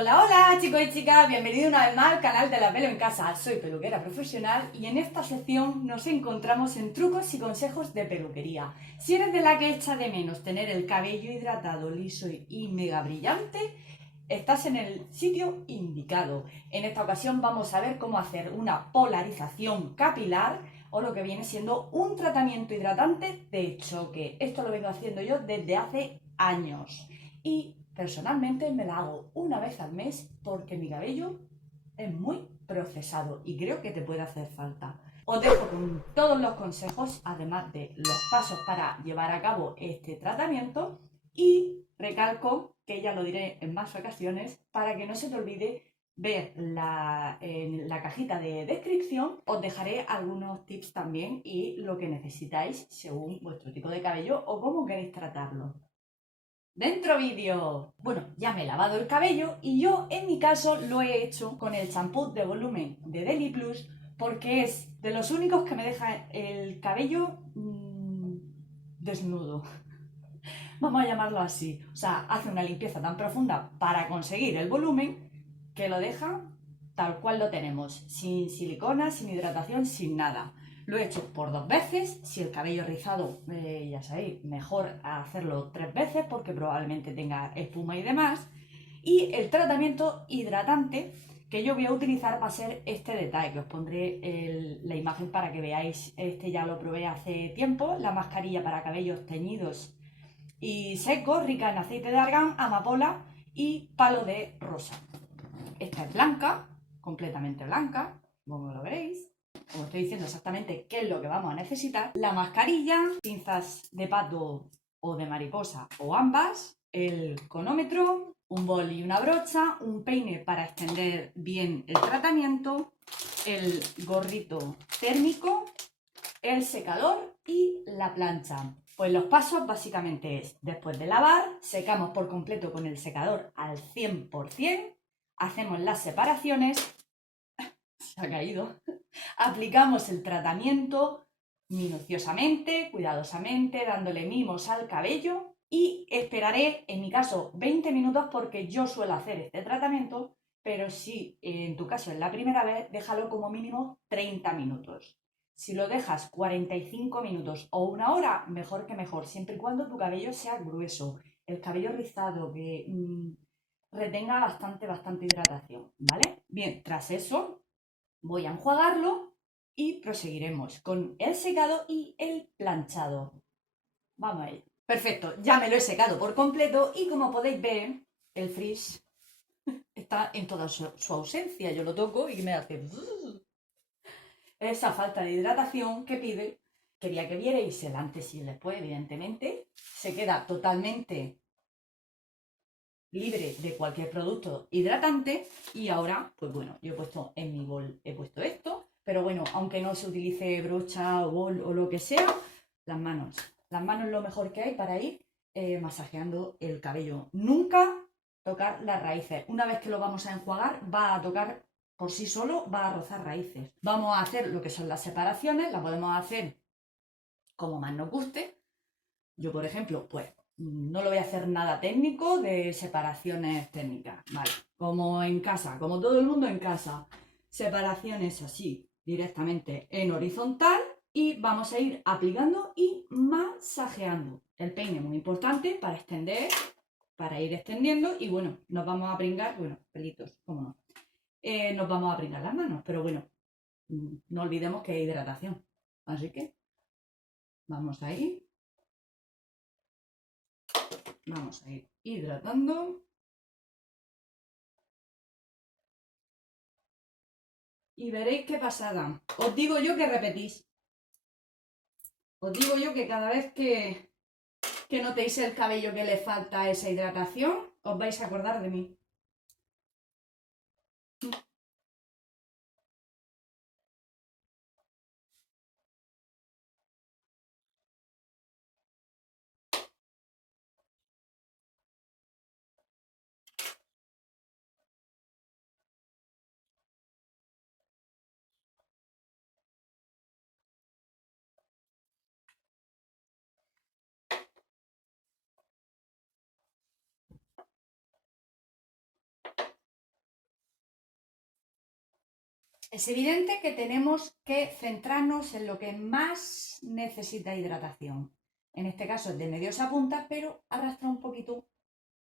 Hola, hola chicos y chicas, bienvenidos una vez más al canal de La Pelo en Casa. Soy peluquera profesional y en esta sección nos encontramos en trucos y consejos de peluquería. Si eres de la que echa de menos tener el cabello hidratado, liso y mega brillante, estás en el sitio indicado. En esta ocasión vamos a ver cómo hacer una polarización capilar o lo que viene siendo un tratamiento hidratante de choque. Esto lo vengo haciendo yo desde hace años y personalmente me la hago una vez al mes porque mi cabello es muy procesado y creo que te puede hacer falta. Os dejo con todos los consejos, además de los pasos para llevar a cabo este tratamiento y recalco que ya lo diré en más ocasiones para que no se te olvide ver en la cajita de descripción. Os dejaré algunos tips también y lo que necesitáis según vuestro tipo de cabello o cómo queréis tratarlo. Dentro vídeo. Bueno, ya me he lavado el cabello y yo en mi caso lo he hecho con el champú de volumen de Deli Plus porque es de los únicos que me deja el cabello desnudo. Vamos a llamarlo así. O sea, hace una limpieza tan profunda para conseguir el volumen que lo deja tal cual lo tenemos, sin silicona, sin hidratación, sin nada. Lo he hecho por 2 veces. Si el cabello rizado, ya sabéis, mejor hacerlo 3 veces porque probablemente tenga espuma y demás. Y el tratamiento hidratante que yo voy a utilizar va a ser este detalle, que os pondré la imagen para que veáis. Este ya lo probé hace tiempo, la mascarilla para cabellos teñidos y secos, rica en aceite de argán, amapola y palo de rosa. Esta es blanca, completamente blanca, como lo veréis. Os estoy diciendo exactamente qué es lo que vamos a necesitar. La mascarilla, pinzas de pato o de mariposa o ambas, el conómetro, un bol y una brocha, un peine para extender bien el tratamiento, el gorrito térmico, el secador y la plancha. Pues los pasos básicamente es, después de lavar, secamos por completo con el secador al 100%, hacemos las separaciones, se ha caído, aplicamos el tratamiento minuciosamente, cuidadosamente, dándole mimos al cabello y esperaré, en mi caso, 20 minutos porque yo suelo hacer este tratamiento, pero si en tu caso es la primera vez, déjalo como mínimo 30 minutos. Si lo dejas 45 minutos o una hora, mejor que mejor, siempre y cuando tu cabello sea grueso, el cabello rizado, que retenga bastante hidratación, ¿vale? Bien, tras eso voy a enjuagarlo y proseguiremos con el secado y el planchado. Vamos a ello. Perfecto, ya me lo he secado por completo y como podéis ver, el frizz está en toda su ausencia. Yo lo toco y me hace esa falta de hidratación que pide. Quería que vierais el antes y el después, evidentemente. Se queda totalmente libre de cualquier producto hidratante y ahora, pues bueno, yo he puesto en mi bol, he puesto esto, pero bueno, aunque no se utilice brocha o bol o lo que sea, las manos es lo mejor que hay para ir masajeando el cabello. Nunca tocar las raíces. Una vez que lo vamos a enjuagar, va a tocar por sí solo, va a rozar raíces. Vamos a hacer lo que son las separaciones, las podemos hacer como más nos guste. Yo, por ejemplo, pues no lo voy a hacer nada técnico de separaciones técnicas, ¿vale? Como en casa, como todo el mundo en casa. Separaciones así, directamente en horizontal y vamos a ir aplicando y masajeando. El peine muy importante para extender, para ir extendiendo y bueno, nos vamos a pringar, bueno, pelitos, cómo no. Nos vamos a pringar las manos, pero bueno, no olvidemos que hay hidratación. Así que vamos a ir. Vamos a ir hidratando. Y veréis qué pasada. Os digo yo que repetís. Os digo yo que cada vez que notéis el cabello que le falta esa hidratación, os vais a acordar de mí. Es evidente que tenemos que centrarnos en lo que más necesita hidratación. En este caso es de medios a puntas, pero arrastra un poquito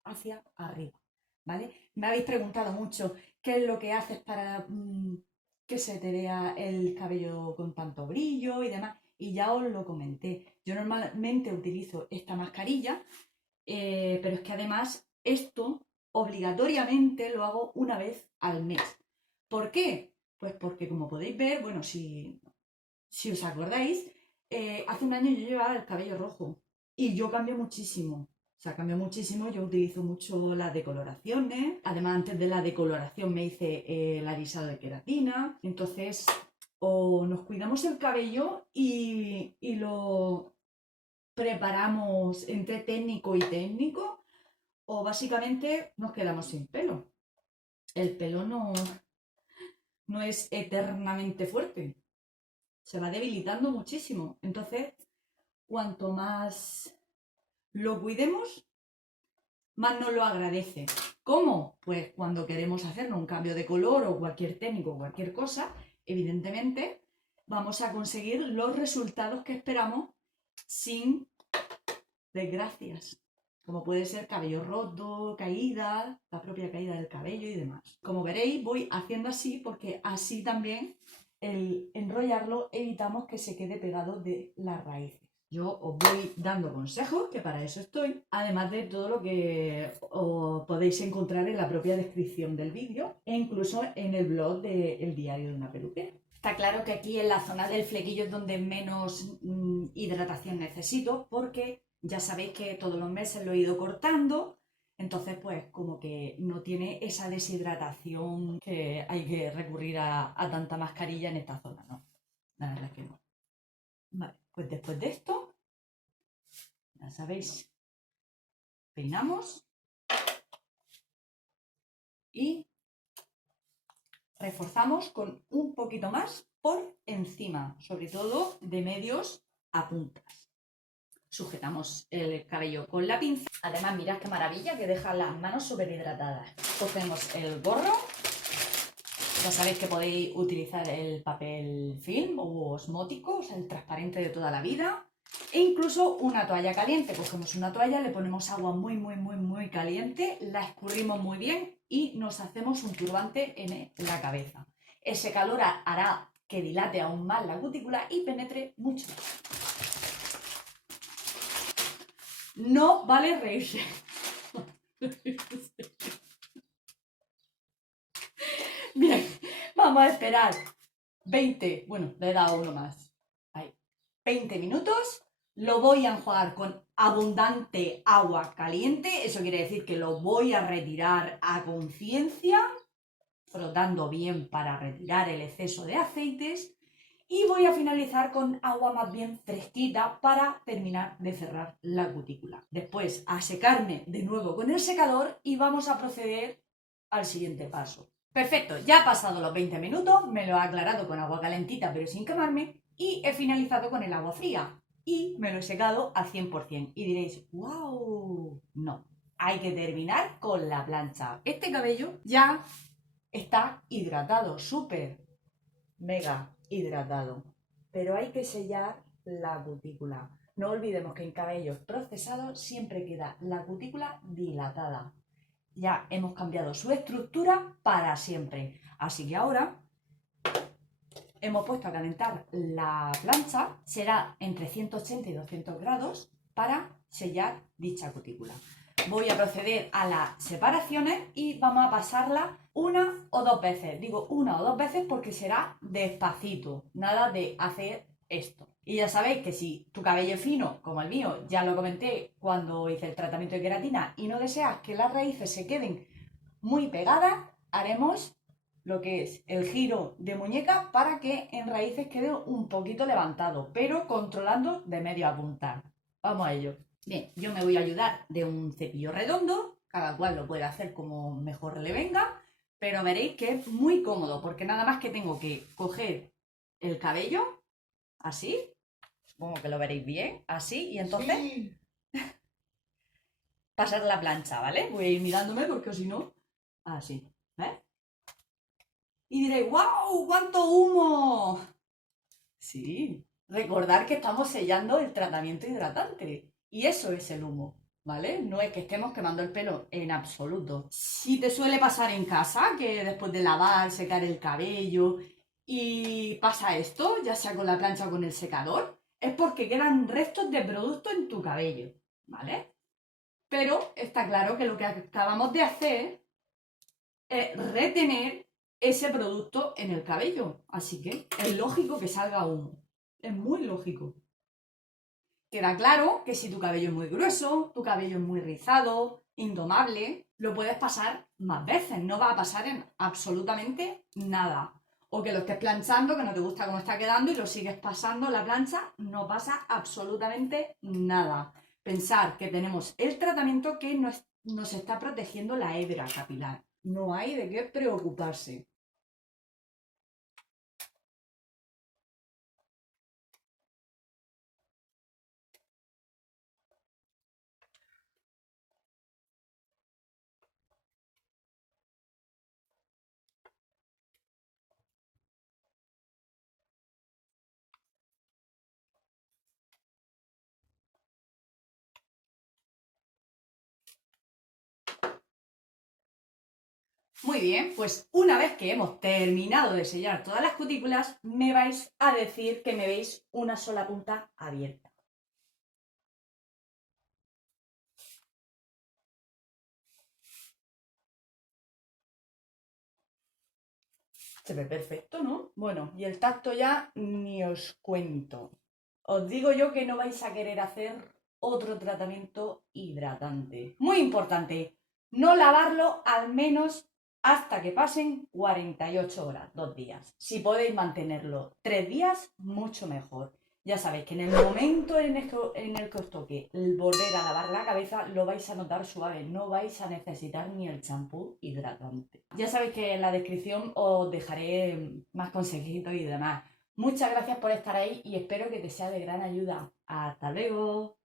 hacia arriba, ¿vale? Me habéis preguntado mucho qué es lo que haces para que se te vea el cabello con tanto brillo y demás, y ya os lo comenté. Yo normalmente utilizo esta mascarilla, pero es que además esto obligatoriamente lo hago una vez al mes. ¿Por qué? Pues porque como podéis ver, bueno, si os acordáis, hace un año yo llevaba el cabello rojo y yo cambié muchísimo. O sea, cambió muchísimo, yo utilizo mucho las decoloraciones. Además, antes de la decoloración me hice el alisado de queratina. Entonces, o nos cuidamos el cabello y lo preparamos entre técnico y técnico, o básicamente nos quedamos sin pelo. El pelo no es eternamente fuerte, se va debilitando muchísimo. Entonces, cuanto más lo cuidemos, más nos lo agradece. ¿Cómo? Pues cuando queremos hacernos un cambio de color o cualquier técnico, cualquier cosa, evidentemente vamos a conseguir los resultados que esperamos sin desgracias, como puede ser cabello roto, caída, la propia caída del cabello y demás. Como veréis, voy haciendo así porque así también el enrollarlo evitamos que se quede pegado de las raíces. Yo os voy dando consejos, que para eso estoy, además de todo lo que os podéis encontrar en la propia descripción del vídeo e incluso en el blog de El Diario de una Peluquera. Está claro que aquí en la zona del flequillo es donde menos hidratación necesito, porque ya sabéis que todos los meses lo he ido cortando, entonces pues como que no tiene esa deshidratación que hay que recurrir a tanta mascarilla en esta zona, ¿no? La verdad es que no. Vale, pues después de esto, ya sabéis, peinamos y reforzamos con un poquito más por encima, sobre todo de medios a puntas. Sujetamos el cabello con la pinza. Además, mirad qué maravilla que deja las manos súper hidratadas. Cogemos el gorro. Ya sabéis que podéis utilizar el papel film o osmótico, o sea, el transparente de toda la vida. E incluso una toalla caliente. Cogemos una toalla, le ponemos agua muy caliente, la escurrimos muy bien y nos hacemos un turbante en la cabeza. Ese calor hará que dilate aún más la cutícula y penetre mucho más. No vale reírse. Bien, vamos a esperar 20, bueno, le he dado uno más. Ahí. 20 minutos. Lo voy a enjuagar con abundante agua caliente. Eso quiere decir que lo voy a retirar a conciencia, frotando bien para retirar el exceso de aceites. Y voy a finalizar con agua más bien fresquita para terminar de cerrar la cutícula. Después a secarme de nuevo con el secador y vamos a proceder al siguiente paso. Perfecto, ya ha pasado los 20 minutos, me lo he aclarado con agua calentita pero sin quemarme y he finalizado con el agua fría y me lo he secado al 100%. Y diréis, wow, no, hay que terminar con la plancha. Este cabello ya está hidratado, súper mega hidratado, pero hay que sellar la cutícula. No olvidemos que en cabellos procesados siempre queda la cutícula dilatada. Ya hemos cambiado su estructura para siempre. Así que ahora hemos puesto a calentar la plancha, será entre 180 y 200 grados para sellar dicha cutícula. Voy a proceder a las separaciones y vamos a pasarla una o dos veces. Digo una o dos veces porque será despacito, nada de hacer esto. Y ya sabéis que si tu cabello es fino, como el mío, ya lo comenté cuando hice el tratamiento de queratina, y no deseas que las raíces se queden muy pegadas, haremos lo que es el giro de muñeca para que en raíces quede un poquito levantado, pero controlando de medio a punta. Vamos a ello. Bien, yo me voy a ayudar de un cepillo redondo, cada cual lo puede hacer como mejor le venga, pero veréis que es muy cómodo porque nada más que tengo que coger el cabello, así, supongo que lo veréis bien, así, y entonces sí, pasar la plancha, ¿vale? Voy a ir mirándome porque si no, así, ¿ves? Y diréis, ¡wow! ¡Cuánto humo! Sí, recordar que estamos sellando el tratamiento hidratante. Y eso es el humo, ¿vale? No es que estemos quemando el pelo en absoluto. Si te suele pasar en casa, que después de lavar, secar el cabello y pasa esto, ya sea con la plancha o con el secador, es porque quedan restos de producto en tu cabello, ¿vale? Pero está claro que lo que acabamos de hacer es retener ese producto en el cabello. Así que es lógico que salga humo. Es muy lógico. Queda claro que si tu cabello es muy grueso, tu cabello es muy rizado, indomable, lo puedes pasar más veces. No va a pasar en absolutamente nada. O que lo estés planchando, que no te gusta cómo está quedando y lo sigues pasando la plancha, no pasa absolutamente nada. Pensar que tenemos el tratamiento que nos está protegiendo la hebra capilar. No hay de qué preocuparse. Muy bien, pues una vez que hemos terminado de sellar todas las cutículas, me vais a decir que me veis una sola punta abierta. Se ve perfecto, ¿no? Bueno, y el tacto ya ni os cuento. Os digo yo que no vais a querer hacer otro tratamiento hidratante. Muy importante, no lavarlo al menos hasta que pasen 48 horas, 2 días. Si podéis mantenerlo 3 días, mucho mejor. Ya sabéis que en el momento en el que os toque el volver a lavar la cabeza, lo vais a notar suave, no vais a necesitar ni el champú hidratante. Ya sabéis que en la descripción os dejaré más consejitos y demás. Muchas gracias por estar ahí y espero que te sea de gran ayuda. Hasta luego.